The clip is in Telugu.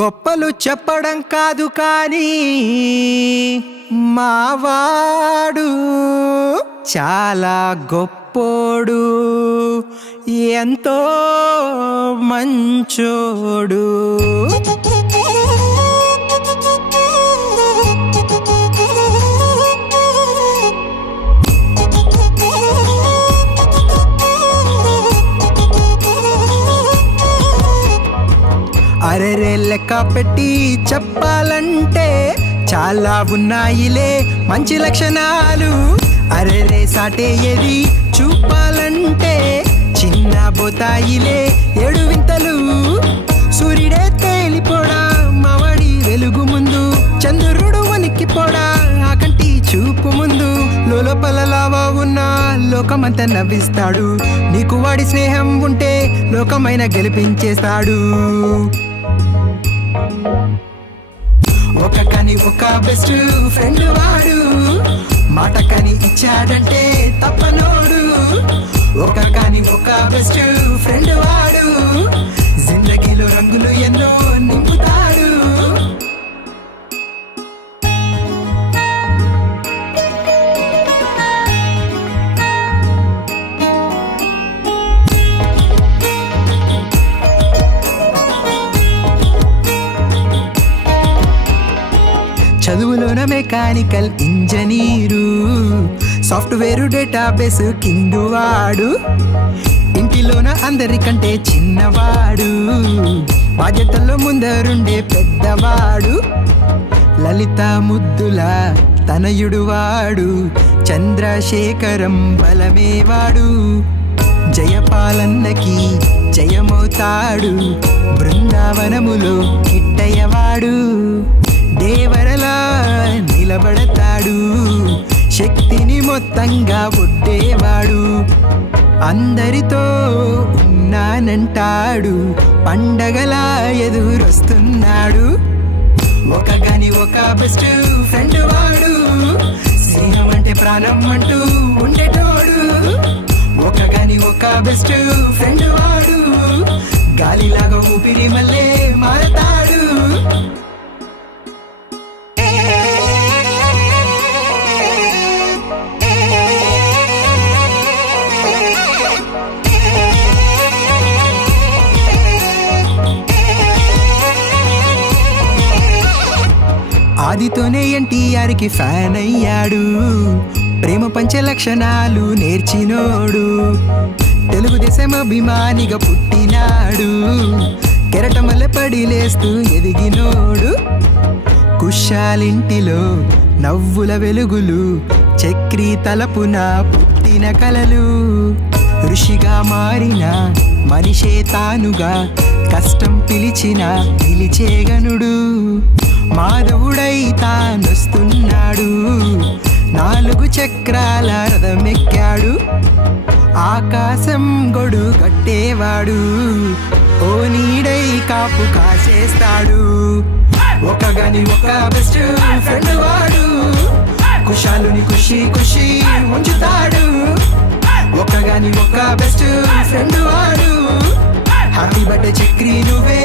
గొప్పలు చెప్పడం కాదు కానీ మావాడు చాలా గొప్పోడు, ఎంతో మంచోడు. అరెరే లెక్క పెట్టి చెప్పాలంటే చాలా ఉన్నాయిలే మంచి లక్షణాలు. అరెరే సాటే ఏది చూపాలంటే చిన్న బోతాయిలే 7 వింతలు. సూర్యుడే తేలిపోడా మావాడి వెలుగు ముందు, చంద్రుడు వణికిపోడా ఆ కంటి చూపు ముందు. లోపల లావా ఉన్న లోకమంతా నవ్విస్తాడు, నీకు వాడి స్నేహం ఉంటే లోకమైన గెలిపించేస్తాడు. ఒక కని ఒక బెస్ట్ ఫ్రెండ్ వాడు, మాట కని ఇచ్చాడంటే తప్పనోడు. ఒక కని ఒక బెస్ట్ ఫ్రెండ్ వాడు, జిందగీలో రంగులు ఎన్నో నింపుతాడు. చదువులోన mechanical engineer, software database king వాడు. ఇంటిలోన అందరికంటే చిన్నవాడు, బాధ్యతల్లో ముందరుండే పెద్దవాడు. లలిత ముద్దుల తనయుడు వాడు, చంద్రశేఖరం బలమేవాడు. జయపాలన్నకి జయమవుతాడు, బృందావనములో కిట్టయ్యవాడు. దేవరలా నిలబడతాడు, శక్తిని మొత్తంగా ఒడ్డేవాడు. అందరితో ఉన్నానంటాడు, పండగలా ఎదురొస్తున్నాడు. ఒక గని ఒక బెస్ట్ ఫ్రెండ్ వాడు, స్నేహం అంటే ప్రాణం అంటూ ఉండేటోడు. ఒక గని ఒక బెస్ట్ ఫ్రెండ్ వాడు, గాలిలాగా ఊపిరి మళ్ళీ మారతాడు. ఆదితోనే ఎన్టీఆర్కి ఫ్యాన్ అయ్యాడు, ప్రేమ పంచ లక్షణాలు నేర్చినోడు. తెలుగుదేశం అభిమానిగా పుట్టినాడు, కెరటమల్ల పడి లేస్తూ ఎదిగినోడు. కుషాలింటిలో నవ్వుల వెలుగులు, చక్రి తలపున పుట్టిన కలలు. ఋషిగా మారిన మనిషే తానుగా, కష్టం పిలిచిన పిలిచేగనుడు. మాధవుడై తానొస్తున్నాడు, 4 చక్రాల రథమెక్కాడు. ఆకాశం గొడు కట్టేవాడు, ఓ నీడై కాపు కాసేస్తాడు. ఒక గని ఒక బెస్ట్ ఫ్రెండ్ వాడు, కుషాలుని ఖుషి ఖుషి ఉంచుతాడు. ఒక గని ఒక బెస్ట్ ఫ్రెండ్ వాడు, హ్యాపీ బర్త్డే చక్రి నువ్వే